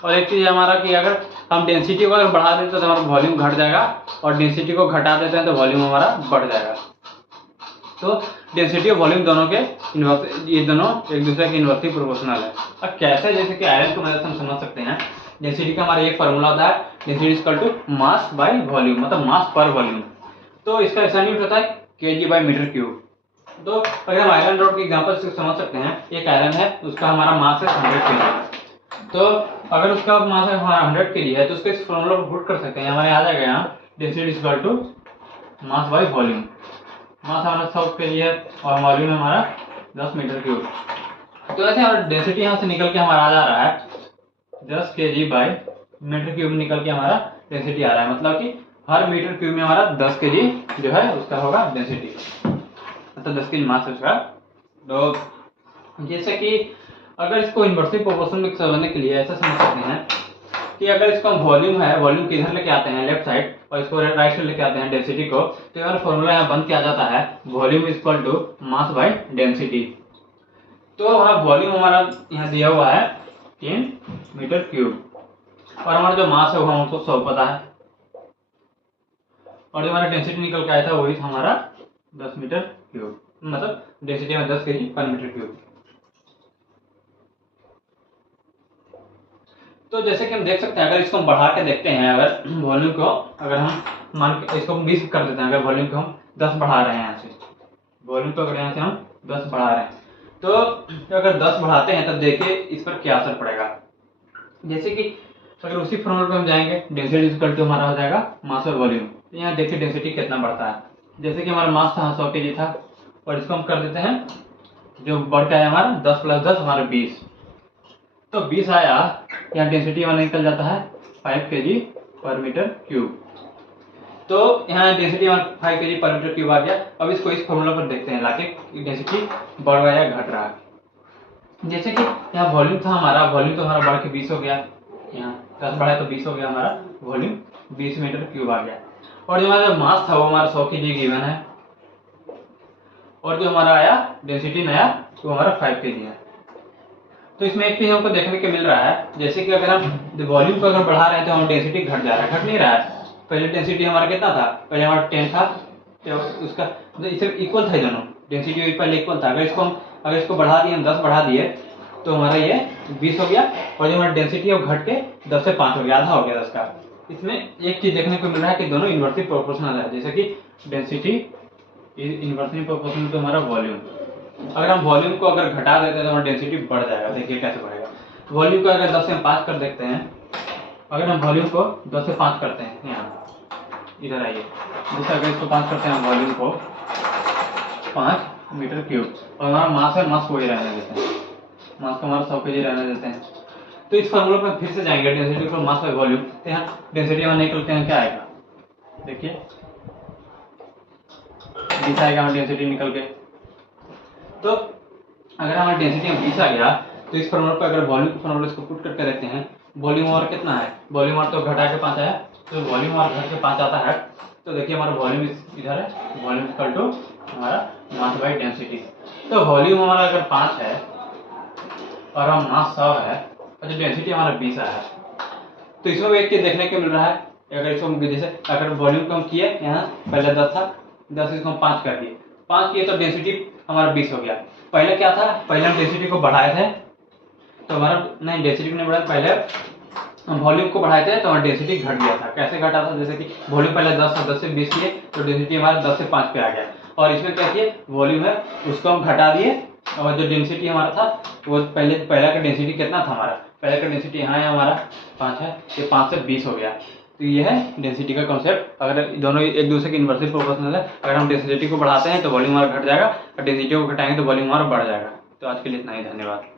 और एक चीज़ हमारा कि अगर हम डेंसिटी को अगर बढ़ा देते हैं तो हमारा वॉल्यूम घट जाएगा, और डेंसिटी को घटा देते हैं तो वॉल्यूम हमारा बढ़ जाएगा। तो डेंसिटी और वॉल्यूम दोनों के ये दोनों एक दूसरे के इन्वर्सली प्रोपोर्शनल है। अब कैसे, जैसे कि आयरन की मदद से हम समझ सकते हैं। डेंसिटी का हमारा एक फार्मूला होता है, density equal to mass by volume, मतलब मास पर वॉल्यूम। तो इसका ऐसा यूनिट होता है kg बाय मीटर क्यूब। तो अगर हम आयरन रॉड के एग्जांपल से समझ सकते हैं, एक आयरन है, उसका हमारा मास है 100 kg। तो अगर उसका मास है हमारा 100 kg है तो उसके इस फॉर्मूला को पुट कर सकते हैं, हमारे आ जाएगा यहाँ density equal to mass by volume. Mass हमारा 100 kg है और वॉल्यूम हमारा 10 मीटर क्यूब। तो ऐसे हमारा डेंसिटी यहाँ से निकल के हमारा आ जा रहा है 10 kg बाय मीटर क्यूब, निकल के हमारा डेंसिटी आ रहा है। मतलब कि हर मीटर क्यूब में हमारा 10 kg जो है उसका होगा डेंसिटी, मतलब 10 kg मास है उसका। तो जैसे कि अगर इसको इन्वर्सली प्रोपोर्शनल में समझने के लिए ऐसा समझ सकते हैं कि अगर इसका वॉल्यूम है, वॉल्यूम किधर लेके आते हैं लेफ्ट साइड, और इसको राइट साइड लेके आते हैं डेंसिटी को, तो यार फॉर्मूला यहाँ बंद किया जाता है volume equal to mass by density. तो वहाँ वॉल्यूम हमारा यहाँ दिया हुआ है 3 मीटर क्यूब, और हमारा जो मास है वो हमको 100 पता है, और जो हमारा डेंसिटी निकल के आया था वही था हमारा 10 मीटर क्यूब, मतलब डेंसिटी में 10 kg पर मीटर क्यूब। तो जैसे कि हम देख सकते हैं, अगर इसको हम बढ़ा के देखते हैं, अगर वॉल्यूम को अगर हम मान के इसको 20 कर देते हैं, अगर वॉल्यूम को हम 10 बढ़ा रहे हैं यहाँ से, वॉल्यूम को अगर यहाँ से हम 10 बढ़ा रहे हैं, तो अगर 10 बढ़ाते हैं तब देखिए इस पर क्या असर पड़ेगा। जैसे कि अगर उसी फॉर्मूले पे हम जाएंगे, डेंसिटी इक्वल टू हमारा हो जाएगा मास और वॉल्यूम। तो यहाँ देखिए डेंसिटी कितना बढ़ता है। जैसे कि हमारा मास था 100 kg था, और इसको हम कर देते हैं, जो बढ़ के आया हमारा 10 + 10 हमारा 20, तो 20 आया, यहाँ डेंसिटी हमारा निकल जाता है 5 kg पर मीटर क्यूब। तो यहाँ डेंसिटी हमारा 5 kg पर मीटर क्यूब आ गया। अब इसको इस फॉर्मूला पर देखते हैं लाके डेंसिटी बढ़ रहा है या घट रहा है। जैसे कि यहाँ वॉल्यूम था हमारा, वॉल्यूम तो हमारा बढ़ के 20 हो गया, यहाँ 10 बढ़ा तो 20 हो गया, हमारा वॉल्यूम 20 मीटर क्यूब आ गया। और जो हमारा मास था वो हमारा 100 kg गिवन है, और जो हमारा आया डेंसिटी नया वो हमारा 5 kg है। तो इसमें एक चीज हमको देखने को मिल रहा है, जैसे कि अगर हम वॉल्यूम को अगर बढ़ा रहे हैं तो हमारा डेंसिटी घट जा रहा है, घट नहीं रहा है। पहले डेंसिटी हमारा कितना था, पहले हमारा 10 था, तो उसका तो इसे इक्वल था, दोनों डेंसिटी पहले इक्वल था। अगर इसको बढ़ा दिए, हम 10 बढ़ा दिए तो हमारा ये 20 हो गया, और जो हमारा डेंसिटी है वो घट के 10 से 5 हो गया, आधा हो गया 10 का। इसमें एक चीज देखने को मिल रहा है कि दोनों इन्वर्सली प्रोपोर्शनल है, जैसे कि डेंसिटी इन्वर्सली प्रोपोर्शनल टू हमारा वॉल्यूम। अगर हम वॉल्यूम को अगर घटा देते हैं तो हमारा डेंसिटी बढ़ जाएगा। देखिए कैसे बढ़ेगा। वॉल्यूम को अगर 10 से 5 कर देखते हैं, अगर हम वॉल्यूम को 10 से 5 करते हैं, यहाँ इधर आइए, जैसे अगर इसको 5 करते हैं वॉल्यूम को 5 मीटर क्यूब, और हमारा मास है, मास को ही रहने देते हैं, मास को हमारा 100 kg रहने देते हैं। तो इस फॉर्मूला पर फिर से जाएंगे, डेंसिटी को मास बाय वॉल्यूम, तो यहाँ डेंसिटी हमारा निकलते हैं क्या आएगा, देखिए 20 आएगा हमारा डेंसिटी निकल के। तो अगर हमारा डेंसिटी 20 आ गया तो इस फॉर्मूला पर अगर वॉल्यूम के फॉर्मूला इसको पुट करके देखते हैं, वॉल्यूम और कितना है, वॉल्यूम और तो घटा के 5 आया, तो वॉल्यूम और घट के 5 आता है। तो देखिए हमारा वॉल्यूम इधर है, वॉल्यूम इक्वल टू हमारा मास बाय डेंसिटी। तो वॉल्यूम हमारा अगर 5 है और हम मास 100 है, और जो डेंसिटी हमारा 20 आया है, तो इसमें भी एक चीज देखने को मिल रहा है। अगर इसको जैसे अगर वॉल्यूम को हम किए, यहाँ पहले 10 था, 10 इसको हम 5 कर दिए, 5 किए तो डेंसिटी हमारा 20 हो गया। पहले क्या था, पहले हम डेंसिटी को बढ़ाए थे तो हमारा नहीं, डेंसिटी को नहीं बढ़ाया, पहले हम वॉल्यूम को बढ़ाए थे तो हमारा डेंसिटी घट गया था। कैसे घटा था, जैसे कि वॉल्यूम पहले 10 था, 10 से 20 किए तो डेंसिटी हमारा 10 से 5 पे आ गया। और इसमें क्या किए, वॉल्यूम है उसको हम घटा दिए, और जो डेंसिटी हमारा था वो पहला का डेंसिटी कितना था हमारा, पहले का डेंसिटी यहाँ है हमारा 5 है, ये 5 से 20 हो गया। तो ये है डेंसिटी का कॉन्सेप्ट। अगर दोनों एक दूसरे के इन्वर्सली प्रोपोर्शनल है, अगर हम डेंसिटी को बढ़ाते हैं तो वॉल्यूम हमारा घट जाएगा, और डेंसिटी को घटाएंगे तो वॉल्यूम हमारा बढ़ जाएगा। तो आज के लिए इतना ही, धन्यवाद।